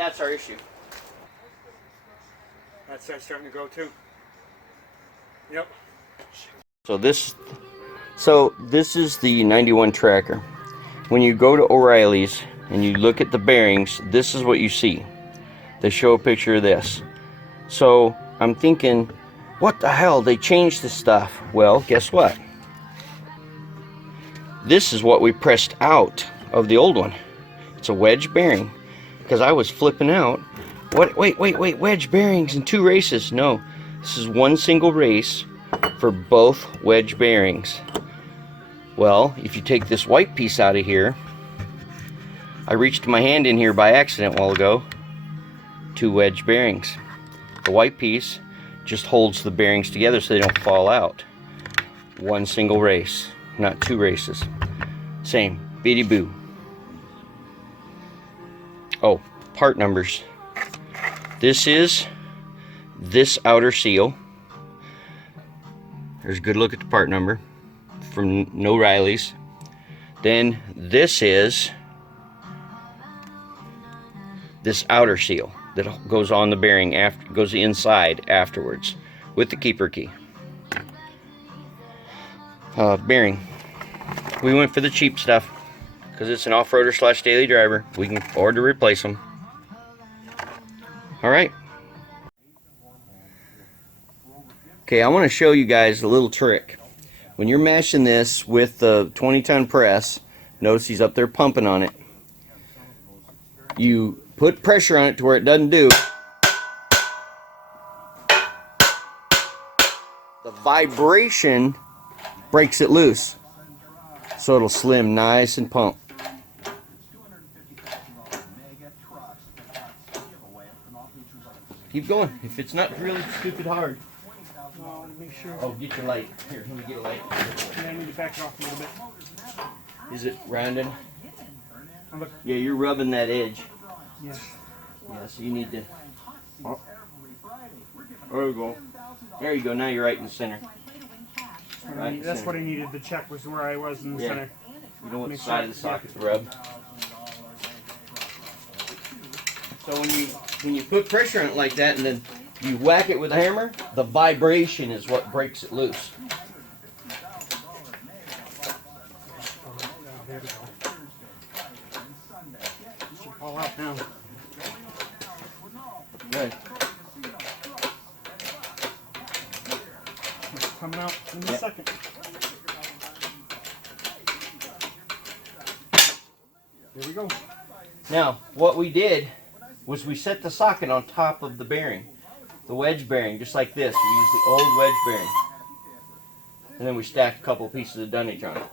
That's our issue. That's starting to go too. Yep. So this is the 91 tracker. When you go to O'Reilly's and you look at the bearings, this is what you see. They show a picture of this. So I'm thinking, what the hell? They changed this stuff. Well, guess what? This is what we pressed out of the old one. It's a wedge bearing. Because I was flipping out. What? Wait, wedge bearings in 2 races. No, this is one single race for both wedge bearings. Well, if you take this white piece out of here, I reached my hand in here by accident a while ago. 2 wedge bearings. The white piece just holds the bearings together so they don't fall out. One single race, not 2 races. Same, bitty boo. Oh, part numbers. This is this outer seal. There's a good look at the part number from O'Reilly's. Then this is this outer seal that goes on the bearing after, goes inside afterwards with the keeper key. Bearing. We went for the cheap stuff because it's an off-roader / daily driver. We can afford to replace them. All right. Okay, I want to show you guys a little trick. When you're mashing this with the 20-ton press, notice he's up there pumping on it. You put pressure on it to where it doesn't do. The vibration breaks it loose. So it'll slim nice and pump. Keep going. If it's not really stupid hard. Make sure. Oh, get your light. Here, let me get a light. Yeah, I need to back it off a little bit. Is it rounding? Oh, look. Yeah, you're rubbing that edge. Yeah. Yeah, so you need to. Oh. There you go. There you go. Now you're right in the center. That's what I needed to check, was where I was in the center. You know what side of the socket to rub. So when you put pressure on it like that and then you whack it with a hammer, the vibration is what breaks it loose. There we go. It should fall out now. Good. It's coming out in a second. There we go. Now, what we did was we set the socket on top of the bearing, the wedge bearing, just like this. We used the old wedge bearing. And then we stacked a couple pieces of dunnage on it.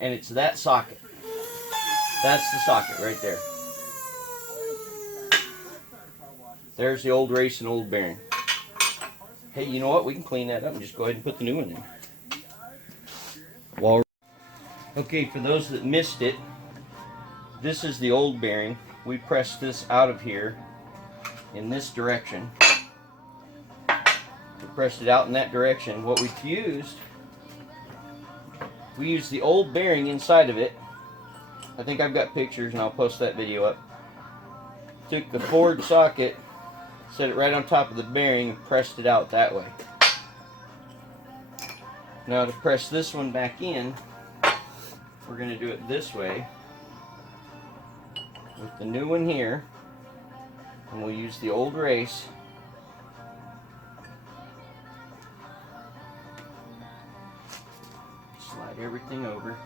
And it's that socket. That's the socket right there. There's the old race and old bearing. Hey, you know what? We can clean that up and just go ahead and put the new one in. Okay, for those that missed it, this is the old bearing. We pressed this out of here in this direction. We pressed it out in that direction. What we used the old bearing inside of it. I think I've got pictures and I'll post that video up. Took the forward socket, set it right on top of the bearing and pressed it out that way. Now to press this one back in, we're going to do it this way with the new one here, and we'll use the old race. Slide everything over.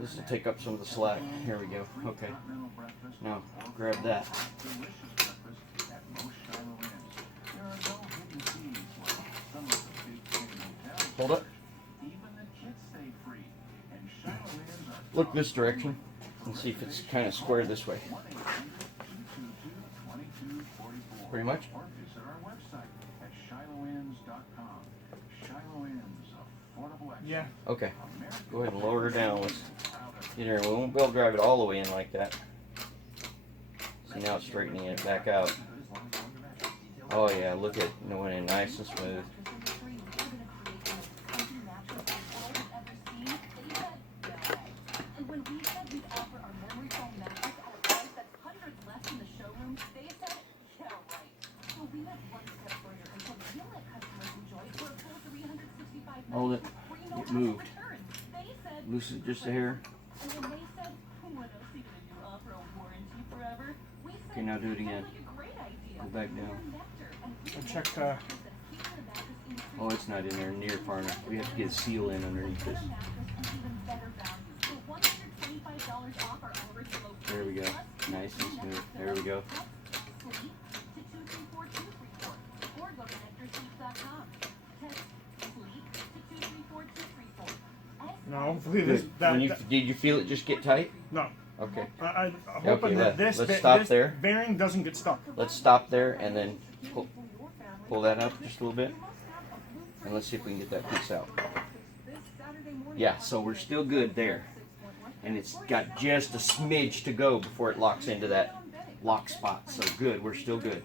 This will take up some of the slack. Here we go. Okay. Now grab that. Hold up. Look this direction and see if it's kind of square this way. Pretty much. Yeah. Okay. Go ahead and lower her down. Let's get her. We won't be able to drive it all the way in like that. See, now it's straightening it back out. Oh yeah, look at it going in nice and smooth. Hold it. It moved. Loosen it just a hair. Okay, now do it again. Go back down. I checked. Oh, it's not in there near far enough. We have to get a seal in underneath this. There we go. Nice and smooth. There we go. No, hopefully this. Did you feel it just get tight? No. Okay. I'm hoping that let's this stop there. bearing doesn't get stuck. Let's stop there and then pull that up just a little bit. And let's see if we can get that piece out. Yeah, so we're still good there. And it's got just a smidge to go before it locks into that lock spot. So good, we're still good.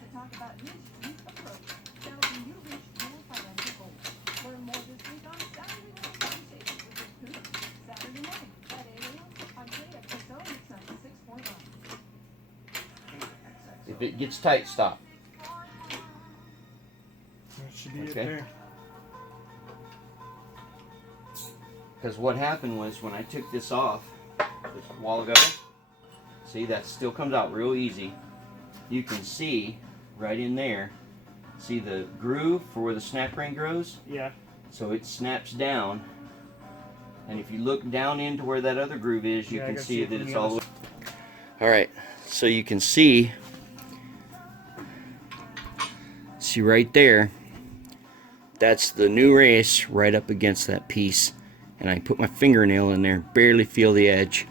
If it gets tight, stop. That should be it there. Because what happened was when I took this off just a while ago, see that still comes out real easy. You can see right in there, see the groove for where the snap ring grows? Yeah. So it snaps down, and if you look down into where that other groove is, you can see that it's all the way. Alright, so you can see right there, that's the new race right up against that piece. And I put my fingernail in there, barely feel the edge.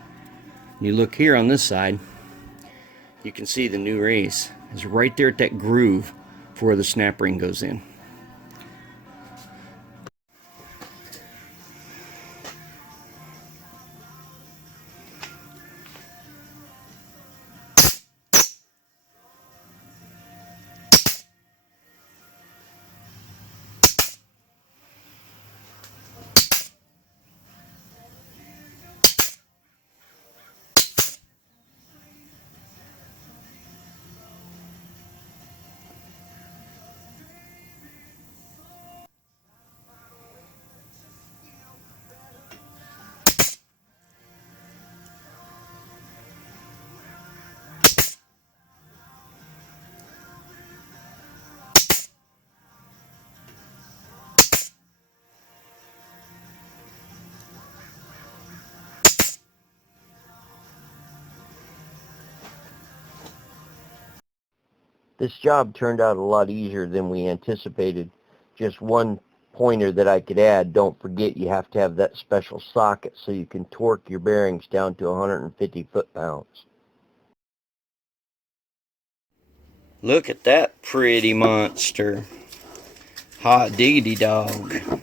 And you look here on this side, you can see the new race is right there at that groove for where the snap ring goes in. This job turned out a lot easier than we anticipated. Just one pointer that I could add, don't forget you have to have that special socket so you can torque your bearings down to 150 foot-pounds. Look at that pretty monster. Hot diggity dog.